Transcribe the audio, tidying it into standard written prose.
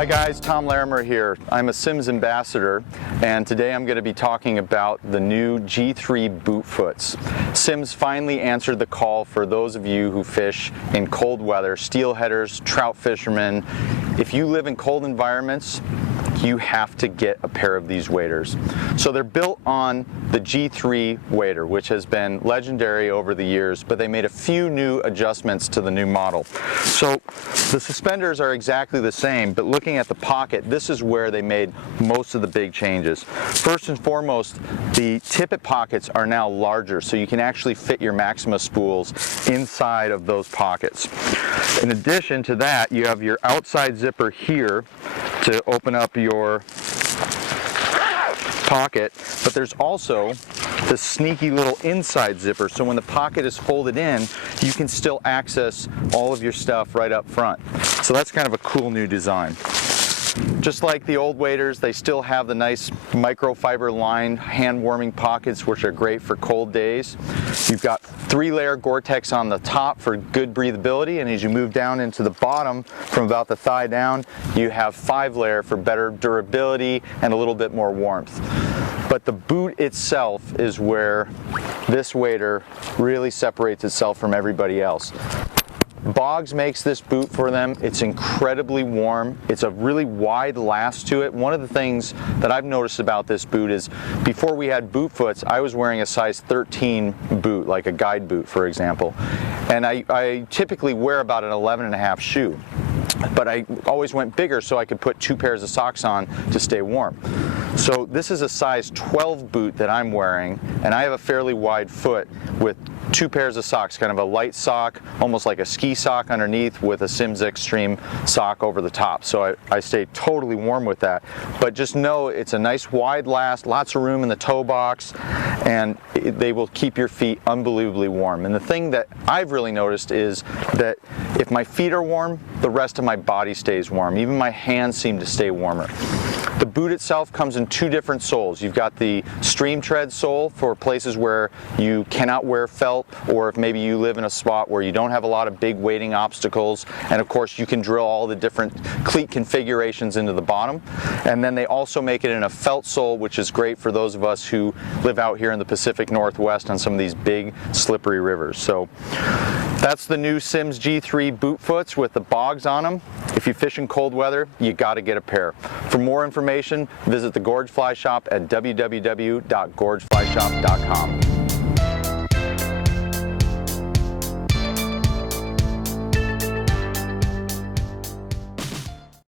Hi guys, Tom Larimer here. I'm a Simms ambassador, and today I'm going to be talking about the new G3 Bootfoots. Simms finally answered the call for those of you who fish in cold weather, steelheaders, trout fishermen. If you live in cold environments, you have to get a pair of these waders. So they're built on the G3 wader, which has been legendary over the years, but they made a few new adjustments to the new model. So the suspenders are exactly the same, but looking at the pocket, this is where they made most of the big changes. First and foremost, the tippet pockets are now larger, so you can actually fit your Maxima spools inside of those pockets. In addition to that, you have your outside zipper here to open up your pocket, but there's also this sneaky little inside zipper, so when the pocket is folded in, you can still access all of your stuff right up front. So that's kind of a cool new design. Just like the old waders, they still have the nice microfiber lined hand warming pockets, which are great for cold days. You've got 3-layer Gore-Tex on the top for good breathability, and as you move down into the bottom from about the thigh down, you have 5-layer for better durability and a little bit more warmth. But the boot itself is where this wader really separates itself from everybody else. Boggs makes this boot for them. It's incredibly warm. It's a really wide last to it. One of the things that I've noticed about this boot is before we had Bootfoots, I was wearing a size 13 boot, like a guide boot, for example. And I typically wear about an 11.5 shoe. But I always went bigger so I could put 2 pairs of socks on to stay warm. So this is a size 12 boot that I'm wearing, and I have a fairly wide foot with 2 pairs of socks, kind of a light sock, almost like a ski sock underneath with a Simms Extreme sock over the top. So I stay totally warm with that. But just know it's a nice wide last, lots of room in the toe box, and they will keep your feet unbelievably warm. And the thing that I've really noticed is that if my feet are warm, the rest of my body stays warm. Even my hands seem to stay warmer. The boot itself comes in 2 different soles. You've got the Stream Tread sole for places where you cannot wear felt, or if maybe you live in a spot where you don't have a lot of big wading obstacles. And of course you can drill all the different cleat configurations into the bottom. And then they also make it in a felt sole, which is great for those of us who live out here in the Pacific Northwest on some of these big slippery rivers. So that's the new Simms G3 Bootfoots with the Boggs on them. If you fish in cold weather, you got to get a pair. For more information, visit the Gorge Fly Shop at www.gorgeflyshop.com.